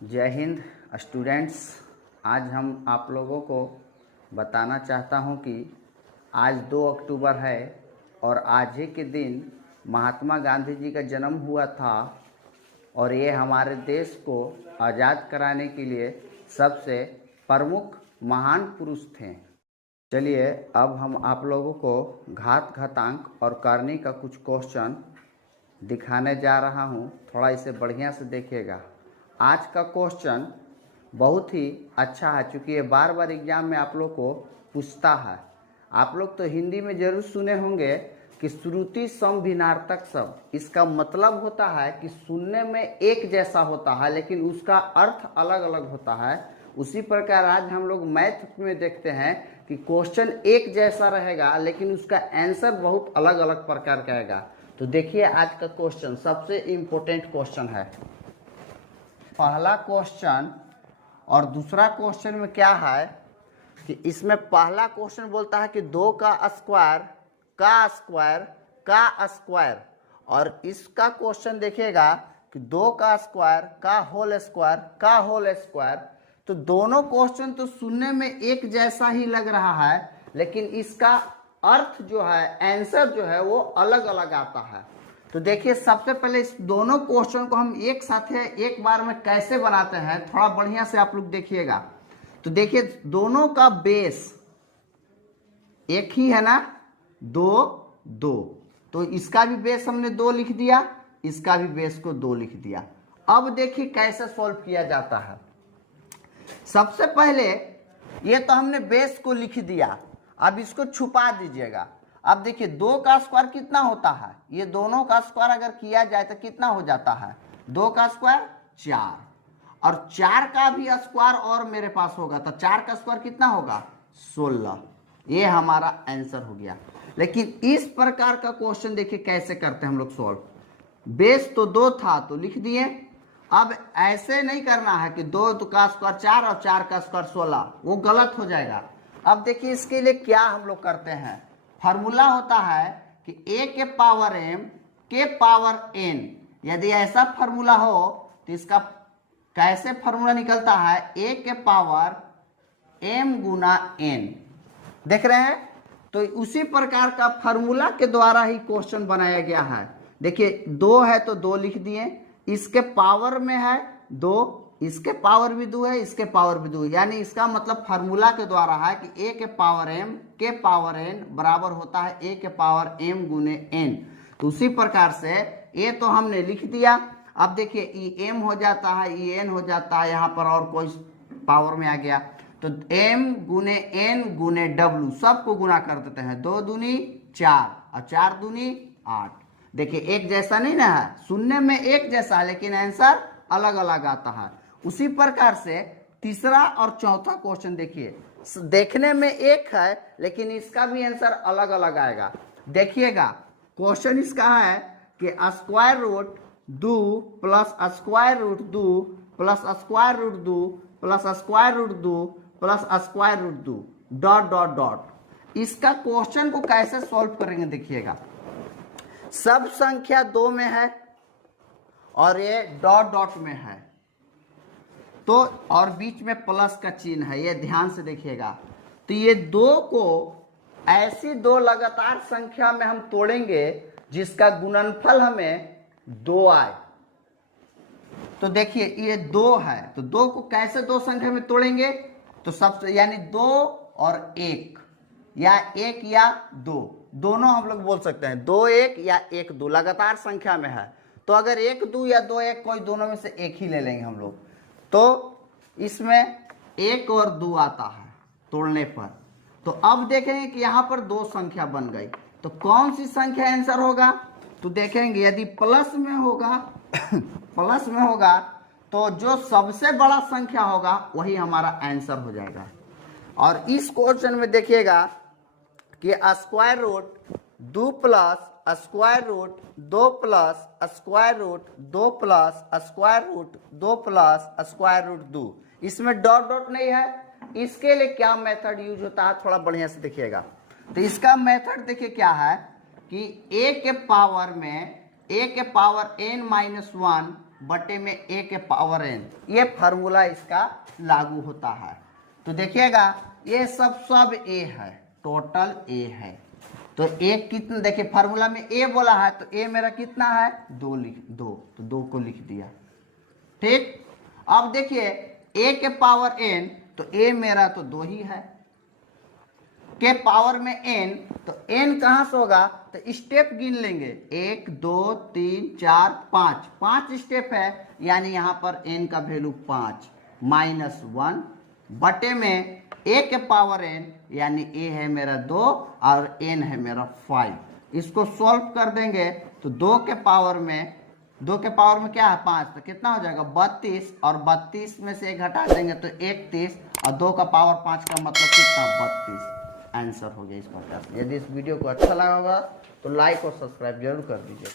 जय हिंद स्टूडेंट्स। आज हम आप लोगों को बताना चाहता हूं कि आज 2 अक्टूबर है और आज ही के दिन महात्मा गांधी जी का जन्म हुआ था और ये हमारे देश को आज़ाद कराने के लिए सबसे प्रमुख महान पुरुष थे। चलिए अब हम आप लोगों को घात घातांक और करनी का कुछ क्वेश्चन दिखाने जा रहा हूं, थोड़ा इसे बढ़िया से देखिएगा। आज का क्वेश्चन बहुत ही अच्छा है क्योंकि ये बार बार एग्जाम में आप लोग को पूछता है। आप लोग तो हिंदी में जरूर सुने होंगे कि श्रुति सम भिन्नार्थक शब्द, इसका मतलब होता है कि सुनने में एक जैसा होता है लेकिन उसका अर्थ अलग अलग होता है। उसी प्रकार आज हम लोग मैथ में देखते हैं कि क्वेश्चन एक जैसा रहेगा लेकिन उसका आंसर बहुत अलग अलग प्रकार का आएगा। तो देखिए आज का क्वेश्चन सबसे इम्पोर्टेंट क्वेश्चन है। पहला क्वेश्चन और दूसरा क्वेश्चन में क्या है कि इसमें पहला क्वेश्चन बोलता है कि 2 का स्क्वायर और इसका क्वेश्चन देखिएगा कि 2 का होल स्क्वायर। तो दोनों क्वेश्चन तो सुनने में एक जैसा ही लग रहा है लेकिन इसका अर्थ जो है, आंसर जो है वो अलग अलग आता है। तो देखिए सबसे पहले इस दोनों क्वेश्चन को हम एक साथ एक बार में कैसे बनाते हैं, थोड़ा बढ़िया से आप लोग देखिएगा। तो देखिए दोनों का बेस एक ही है ना, 2। तो इसका भी बेस हमने 2 लिख दिया, इसका भी बेस को 2 लिख दिया। अब देखिए कैसे सॉल्व किया जाता है। सबसे पहले ये तो हमने बेस को लिख दिया, अब इसको छुपा दीजिएगा। अब देखिए 2 का स्क्वायर कितना होता है, ये दोनों का स्क्वायर अगर किया जाए तो कितना हो जाता है, 2 का स्क्वायर 4 और 4 का भी स्क्वायर और मेरे पास होगा तो 4 का स्क्वायर कितना होगा 16। ये हमारा आंसर हो गया। लेकिन इस प्रकार का क्वेश्चन देखिए कैसे करते हैं हम लोग सॉल्व। बेस तो 2 था तो लिख दिए। अब ऐसे नहीं करना है कि 2 का स्क्वायर 4 और 4 का स्क्वायर 16, वो गलत हो जाएगा। अब देखिए इसके लिए क्या हम लोग करते हैं, फार्मूला होता है कि a के पावर m के पावर n। यदि ऐसा फार्मूला हो तो इसका कैसे फार्मूला निकलता है, a के पावर m गुना n। देख रहे हैं, तो उसी प्रकार का फार्मूला के द्वारा ही क्वेश्चन बनाया गया है। देखिए 2 है तो 2 लिख दिए, इसके पावर में है 2, इसके पावर भी 2 है, इसके पावर भी 2 है, यानी इसका मतलब फार्मूला के द्वारा है कि a के पावर m के पावर n बराबर होता है a के पावर m गुने n। तो उसी प्रकार से a तो हमने लिख दिया। अब देखिए e m हो जाता है, e n हो जाता है, यहाँ पर और कोई पावर में आ गया तो m गुने n गुने w सबको गुना कर देते हैं। 2 दूनी 4 और 4 दूनी 8। देखिए एक जैसा नहीं ना है, सुनने में एक जैसा लेकिन आंसर अलग अलग आता है। उसी प्रकार से तीसरा और चौथा क्वेश्चन देखिए, देखने में एक है लेकिन इसका भी आंसर अलग अलग आएगा। देखिएगा क्वेश्चन इसका है कि square root 2 plus square root 2 plus square root 2 plus square root 2 plus square root 2 dot dot dot. इसका क्वेश्चन को कैसे सॉल्व करेंगे देखिएगा। सब संख्या 2 में है और ये डॉट डॉट में है तो और बीच में प्लस का चिन्ह है, ये ध्यान से देखिएगा। तो ये 2 को ऐसी 2 लगातार संख्या में हम तोड़ेंगे जिसका गुणनफल हमें 2 आए। तो देखिए ये 2 है तो 2 को कैसे 2 संख्या में तोड़ेंगे, तो सबसे यानी 2 और 1 या 1 या 2 दोनों हम लोग बोल सकते हैं। 2 1 या 1 2 लगातार संख्या में है तो अगर 1 2 या 2 1 कोई दोनों में से एक ही ले लेंगे हम लोग। तो इसमें 1 और 2 आता है तोड़ने पर। तो अब देखेंगे कि यहाँ पर 2 संख्या बन गई तो कौन सी संख्या आंसर होगा। तो देखेंगे यदि प्लस में होगा प्लस में होगा तो जो सबसे बड़ा संख्या होगा वही हमारा आंसर हो जाएगा। और इस क्वेश्चन में देखिएगा कि square root 2 plus square root 2 plus square root 2 plus square root 2 plus square root 2, इसमें डॉट डॉट नहीं है। इसके लिए क्या मेथड यूज होता है थोड़ा बढ़िया से देखिएगा। तो इसका मेथड देखिए क्या है कि a के पावर में a के पावर n-1 बटे में a के पावर n, ये फार्मूला इसका लागू होता है। तो देखिएगा ये सब a है, टोटल a है। तो a कितना, देखिए फार्मूला में a बोला है तो a मेरा कितना है 2 तो 2 को लिख दिया। ठीक, अब देखिए a के पावर n, तो a मेरा तो 2 ही है, के पावर में n, तो n कहाँ से होगा, तो स्टेप गिन लेंगे 1 2 3 4 5, 5 स्टेप है, यानी यहाँ पर n का वैल्यू 5 -1 बटे में a के पावर n, यानी a है मेरा 2 और n है मेरा 5। इसको सॉल्व कर देंगे तो 2 के पावर में क्या है 5, तो कितना हो जाएगा 32, और 32 में से 1 घटा देंगे तो 31, और 2 का पावर 5 का मतलब कितना 32। आंसर हो गया इस प्रकार से। यदि इस वीडियो को अच्छा लगा होगा तो लाइक और सब्सक्राइब जरूर कर दीजिए।